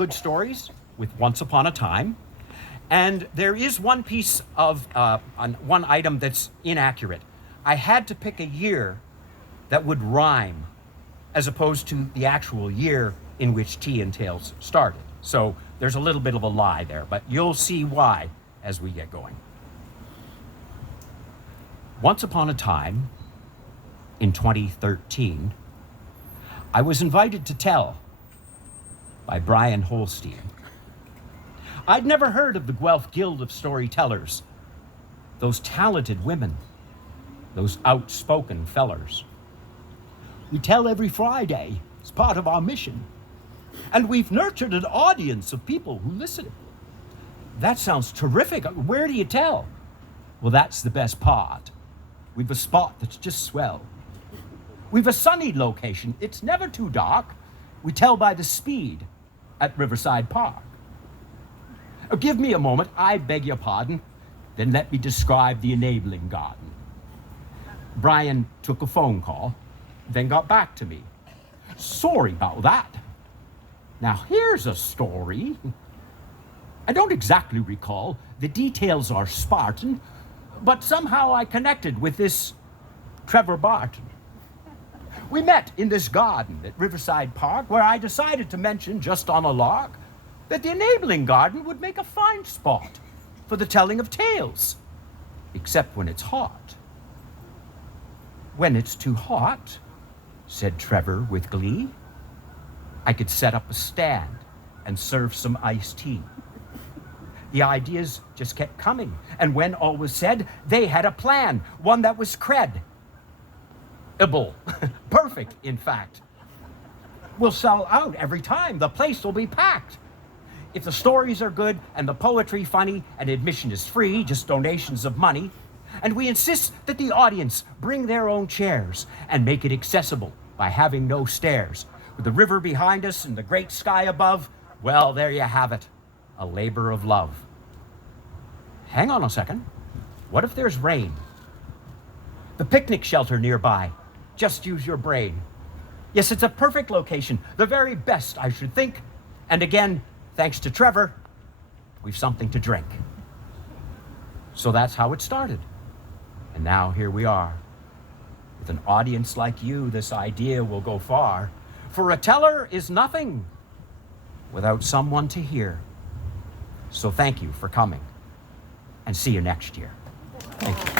good stories with Once Upon a Time. And there is one piece of, one item that's inaccurate. I had to pick a year that would rhyme as opposed to the actual year in which Tea and Tales started. So there's a little bit of a lie there, but you'll see why as we get going. Once upon a time, in 2013, I was invited to tell by Brian Holstein. I'd never heard of the Guelph Guild of Storytellers, those talented women, those outspoken fellers. We tell every Friday as part of our mission, and we've nurtured an audience of people who listen. That sounds terrific. Where do you tell? Well, that's the best part. We've a spot that's just swell. We've a sunny location. It's never too dark. We tell by the speed at Riverside Park. Give me a moment, I beg your pardon. Then let me describe the Enabling Garden. Brian took a phone call, then got back to me. Sorry about that. Now here's a story. I don't exactly recall. The details are Spartan, but somehow I connected with this Trevor Barton. We met in this garden at Riverside Park, where I decided to mention, just on a lark, that the Enabling Garden would make a fine spot for the telling of tales, except when it's hot. When it's too hot, said Trevor with glee, I could set up a stand and serve some iced tea. The ideas just kept coming, and when all was said, they had a plan, one that was credible. Perfect, in fact. We'll sell out every time. The place will be packed. If the stories are good and the poetry funny and admission is free, just donations of money, and we insist that the audience bring their own chairs and make it accessible by having no stairs, with the river behind us and the great sky above, well, there you have it, a labor of love. Hang on a second. What if there's rain? The picnic shelter nearby. Just use your brain. Yes, it's a perfect location, the very best, I should think. And again, thanks to Trevor, we've something to drink. So that's how it started. And now here we are. With an audience like you, this idea will go far. For a teller is nothing without someone to hear. So thank you for coming, and see you next year. Thank you.